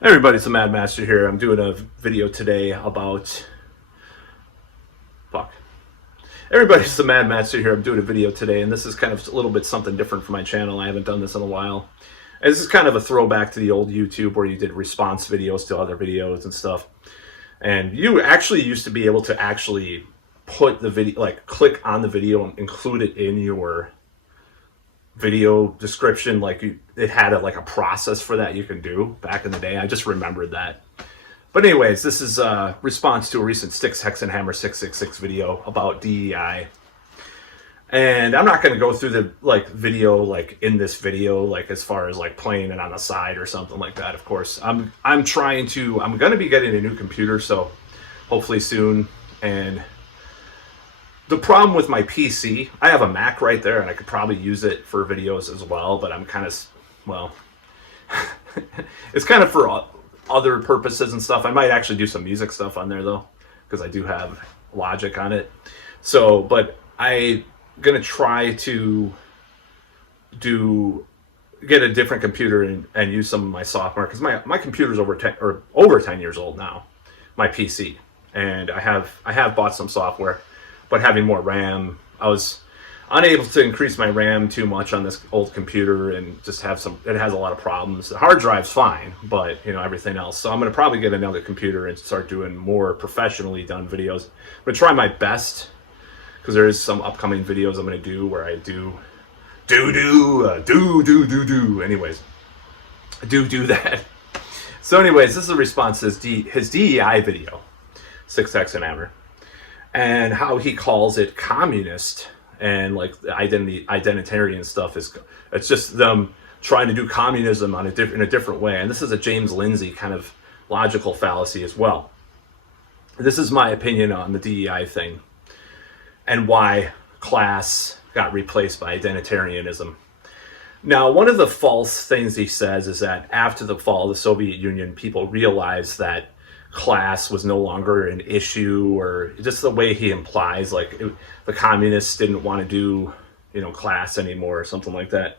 Hey everybody, it's the Mad Master here. I'm doing a video today about... Fuck. Everybody, it's the Mad Master here. I'm doing a video today, and this is kind of a little bit something different for my channel. I haven't done this in a while. And this is kind of a throwback to the old YouTube where you did response videos to other videos and stuff. And you actually used to be able to actually put the video, like click on the video and include it in your video description. Like it had a process for that you can do back in the day. I just remembered that. But anyways, this is a response to a recent Styxhexenhammer666 video about DEI. And I'm not going to go through the video in this video as far as playing it on the side or something like that. Of course, I'm going to be getting a new computer, so hopefully soon. And the problem with my PC, I have a Mac right there, and I could probably use it for videos as well, but I'm kind of, well, it's kind of for other purposes and stuff. I might actually do some music stuff on there, though, because I do have Logic on it. So, but I'm going to try to get a different computer and use some of my software, because my computer's over 10 years old now, my PC, and I have bought some software. But having more RAM, I was unable to increase my RAM too much on this old computer, and just it has a lot of problems. The hard drive's fine, but everything else. So I'm going to probably get another computer and start doing more professionally done videos. I'm going to try my best, because there is some upcoming videos I'm going to do where I do anyways, do that. So anyways, this is a response to his DEI video, Styxhexenhammer, and how he calls it communist, and the identitarian stuff it's just them trying to do communism in a different way. And this is a James Lindsay kind of logical fallacy as well. This is my opinion on the DEI thing and why class got replaced by identitarianism. Now, one of the false things he says is that after the fall of the Soviet Union, people realized that class was no longer an issue, or just the way he implies the communists didn't want to do class anymore or something like that.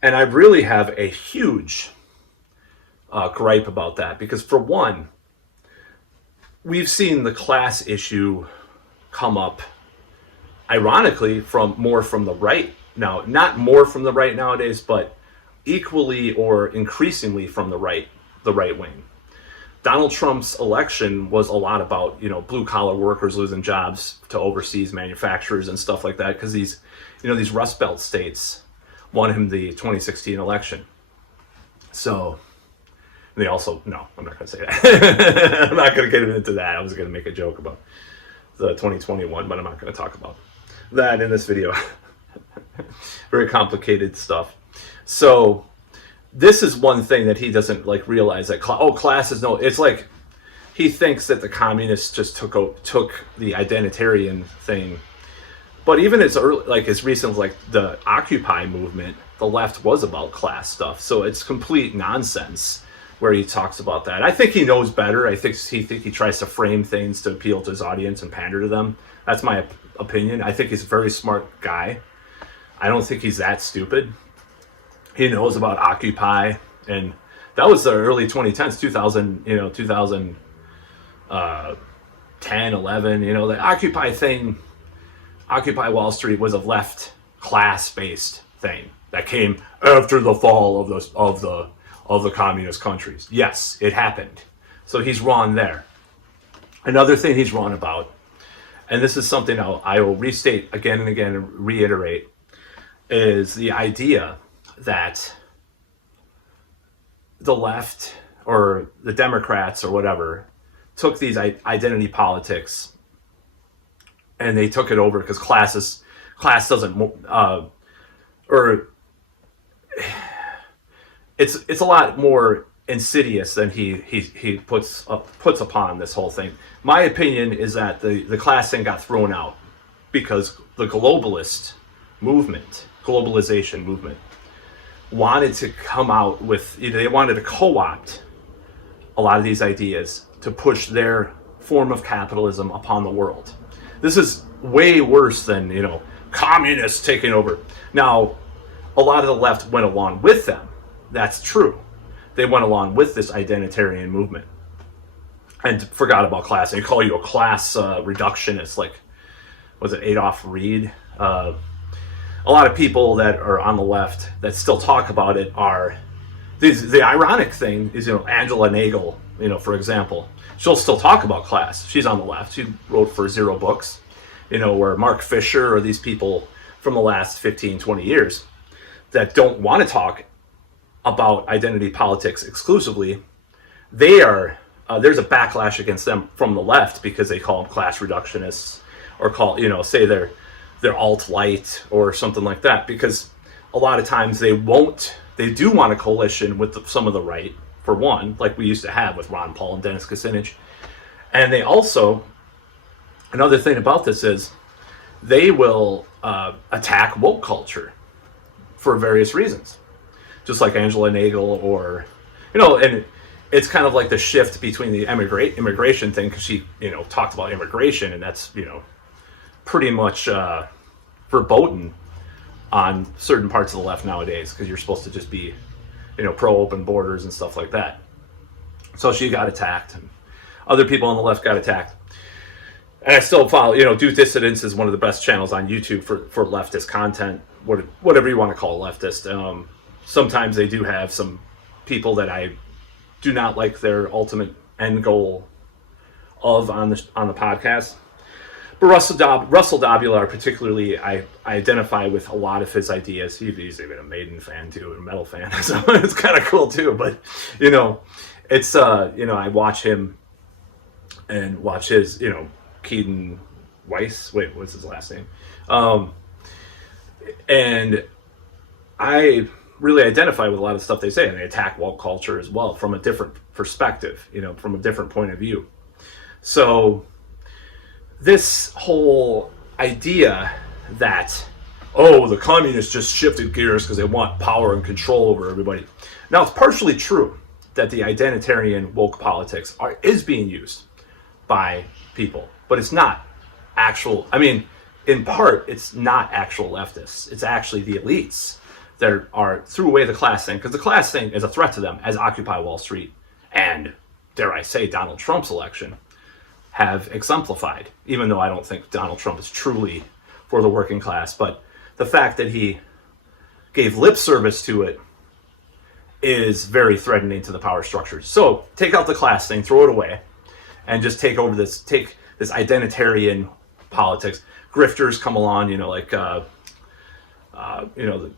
And I really have a huge gripe about that, because for one, we've seen the class issue come up ironically more from the right now, not more from the right nowadays, but equally or increasingly from the right wing. Donald Trump's election was a lot about, blue collar workers losing jobs to overseas manufacturers and stuff like that, because these Rust Belt states won him the 2016 election. So they also, no, I'm not going to say that. I'm not going to get into that. I was going to make a joke about the 2021, but I'm not going to talk about that in this video. Very complicated stuff. So this is one thing that he doesn't realize, that class is no. It's like he thinks that the communists just took the identitarian thing, but even as early, as recent as the Occupy movement, the left was about class stuff. So it's complete nonsense where he talks about that. I think he knows better. I think he tries to frame things to appeal to his audience and pander to them. That's my opinion. I think he's a very smart guy. I don't think he's that stupid. He knows about Occupy, and that was the early 2010s, 2010, 11. The Occupy thing, Occupy Wall Street, was a left class-based thing that came after the fall of the communist countries. Yes, it happened. So he's wrong there. Another thing he's wrong about, and this is something I will restate again and again and reiterate, is the idea that the left or the Democrats or whatever took these identity politics and they took it over because class doesn't or it's a lot more insidious than he puts upon this whole thing. My opinion is that the class thing got thrown out because the globalization movement wanted to come out with, they wanted to co-opt a lot of these ideas to push their form of capitalism upon the world. This is way worse than, communists taking over. Now, a lot of the left went along with them. That's true. they went along with this identitarian movement and forgot about class. And they call you a class reductionist, like, was it Adolph Reed? A lot of people that are on the left that still talk about it are, the ironic thing is, Angela Nagel, for example, she'll still talk about class. She's on the left. She wrote for Zero Books, where Mark Fisher or these people from the last 15, 20 years that don't want to talk about identity politics exclusively, they are, there's a backlash against them from the left because they call them class reductionists or say they're alt-light or something like that, because a lot of times they do want a coalition with some of the right, for one, like we used to have with Ron Paul and Dennis Kucinich. And they also, another thing about this is they will attack woke culture for various reasons, just like Angela Nagel, or and it's kind of like the shift between the immigration thing, because she talked about immigration, and that's pretty much verboten on certain parts of the left nowadays, because you're supposed to just be pro open borders and stuff like that. So she got attacked, and other people on the left got attacked. And I still follow, Do Dissidents is one of the best channels on YouTube for leftist content, whatever you want to call leftist. Sometimes they do have some people that I do not like their ultimate end goal on the podcast. But Russell Doblar, particularly, I identify with a lot of his ideas. He's even a Maiden fan too, a metal fan, so it's kind of cool too. But it's I watch him and watch his Keaton Weiss. Wait, what's his last name? And I really identify with a lot of stuff they say, and they attack woke culture as well from a different perspective, from a different point of view. So this whole idea that, the communists just shifted gears because they want power and control over everybody. Now, it's partially true that the identitarian woke politics is being used by people, but it's not actual. I mean, in part, it's not actual leftists. It's actually the elites that threw away the class thing, because the class thing is a threat to them, as Occupy Wall Street and, dare I say, Donald Trump's election have exemplified, even though I don't think Donald Trump is truly for the working class. But the fact that he gave lip service to it is very threatening to the power structures. So take out the class thing, throw it away, and just take this identitarian politics. Grifters come along,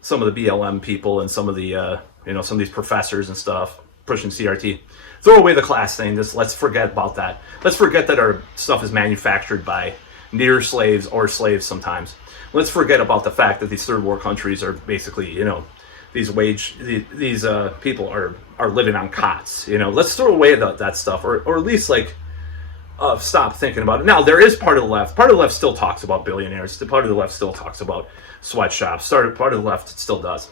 some of the BLM people and some of the, some of these professors and stuff pushing CRT. Throw away the class thing. Let's forget about that. Let's forget that our stuff is manufactured by near slaves or slaves sometimes. Let's forget about the fact that these third world countries are basically, these people are living on cots. Let's throw away that stuff, or at least stop thinking about it. Now, there is part of the left. Part of the left still talks about billionaires. Part of the left still talks about sweatshops. Part of the left still does.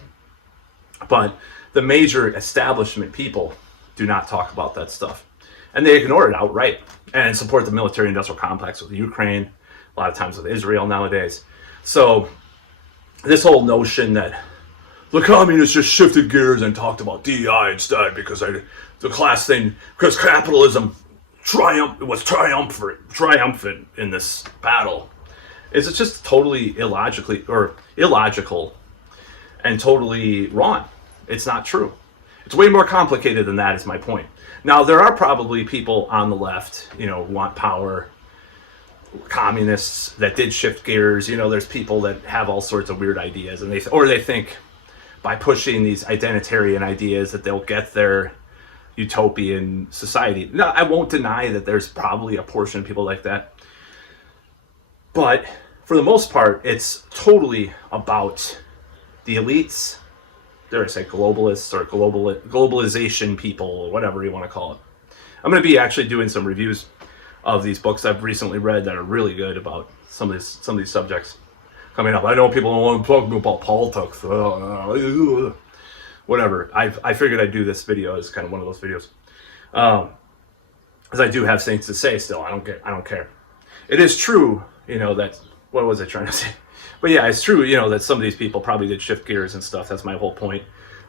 But the major establishment people do not talk about that stuff. And they ignore it outright and support the military-industrial complex with Ukraine, a lot of times with Israel nowadays. So this whole notion that the communists just shifted gears and talked about DEI instead because the class thing, because capitalism was triumphant in this battle, is just totally illogical and totally wrong. It's not true. It's way more complicated than that, is my point. Now, there are probably people on the left, want power, communists that did shift gears. There's people that have all sorts of weird ideas, and they think by pushing these identitarian ideas that they'll get their utopian society. No, I won't deny that there's probably a portion of people like that. But for the most part, it's totally about the elites, dare I say globalists or globalization people, or whatever you want to call it. I'm going to be actually doing some reviews of these books I've recently read that are really good about some of these subjects coming up. I know people don't want to talk about politics. Whatever. I figured I'd do this video as kind of one of those videos, because I do have things to say still. I don't care. It is true, that, what was I trying to say? But yeah, it's true, that some of these people probably did shift gears and stuff. That's my whole point.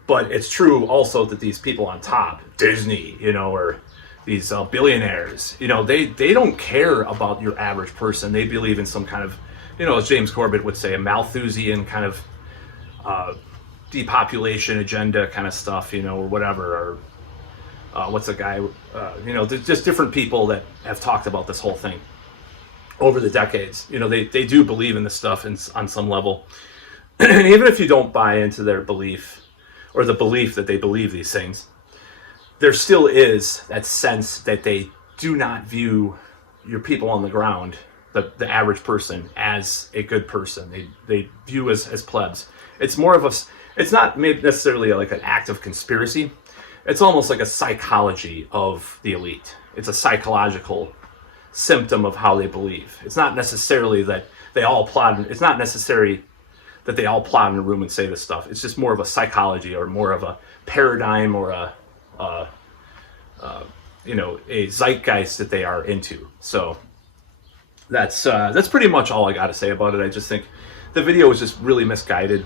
But it's true also that these people on top, Disney, or these billionaires, they don't care about your average person. They believe in some kind of, as James Corbett would say, a Malthusian kind of depopulation agenda kind of stuff, or whatever, or what's a guy, there's just different people that have talked about this whole thing over the decades. They do believe in this stuff on some level. And even if you don't buy into their belief or the belief that they believe these things, there still is that sense that they do not view your people on the ground, the average person, as a good person. They view as plebs. It's more of it's not maybe necessarily like an act of conspiracy. It's almost like a psychology of the elite. It's a psychological symptom of how they believe. It's not necessarily that they all plot. It's not necessary that they all plot in a room and say this stuff. It's just more of a psychology, or more of a paradigm, or a zeitgeist that they are into. So that's pretty much all I got to say about it. I just think the video was just really misguided.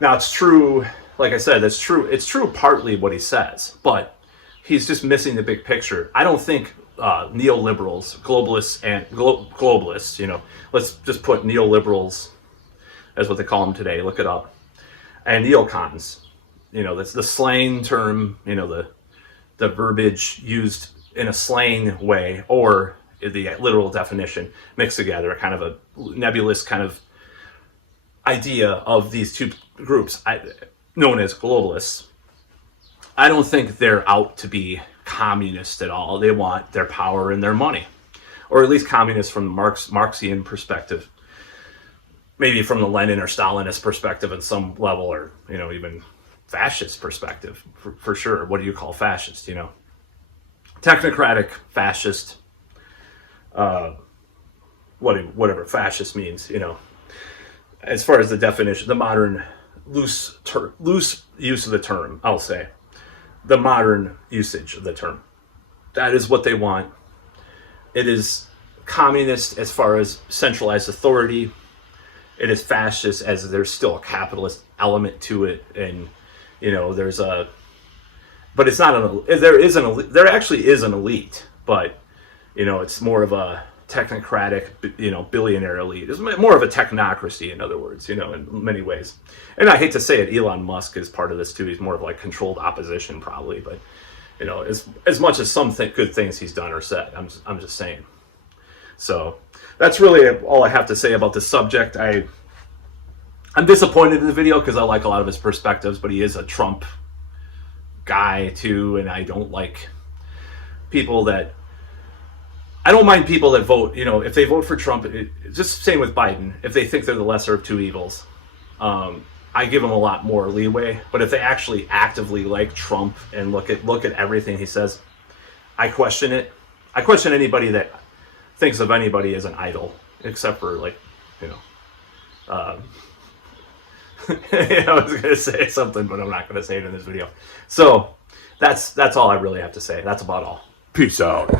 Now, it's true, like I said, it's true partly what he says, but he's just missing the big picture. I don't think neoliberals, globalists, and globalists, let's just put neoliberals as what they call them today, look it up, and neocons, that's the slang term, the verbiage used in a slang way, or the literal definition mixed together, kind of a nebulous kind of idea of these two groups known as globalists. I don't think they're out to be communist at all. They want their power and their money, or at least communist from the Marxian perspective, maybe from the Lenin or Stalinist perspective at some level, or even fascist perspective for sure. What do you call fascist? Technocratic fascist, whatever fascist means, as far as the definition, the modern loose use of the term, I'll say, the modern usage of the term. That is what they want. It is communist as far as centralized authority. It is fascist as there's still a capitalist element to it, and but it's not there actually is an elite, but it's more of a technocratic, billionaire elite. It's more of a technocracy, in other words, in many ways. And I hate to say it, Elon Musk is part of this too. He's more of like controlled opposition probably, but as much as some good things he's done or said, I'm just saying. So that's really all I have to say about this subject. I'm disappointed in the video because I like a lot of his perspectives, but he is a Trump guy too, and I don't like people that. I don't mind people that vote, if they vote for Trump, it's just same with Biden. If they think they're the lesser of two evils, I give them a lot more leeway. But if they actually actively like Trump and look at everything he says, I question it. I question anybody that thinks of anybody as an idol, except for I was going to say something, but I'm not going to say it in this video. So that's all I really have to say. That's about all. Peace out.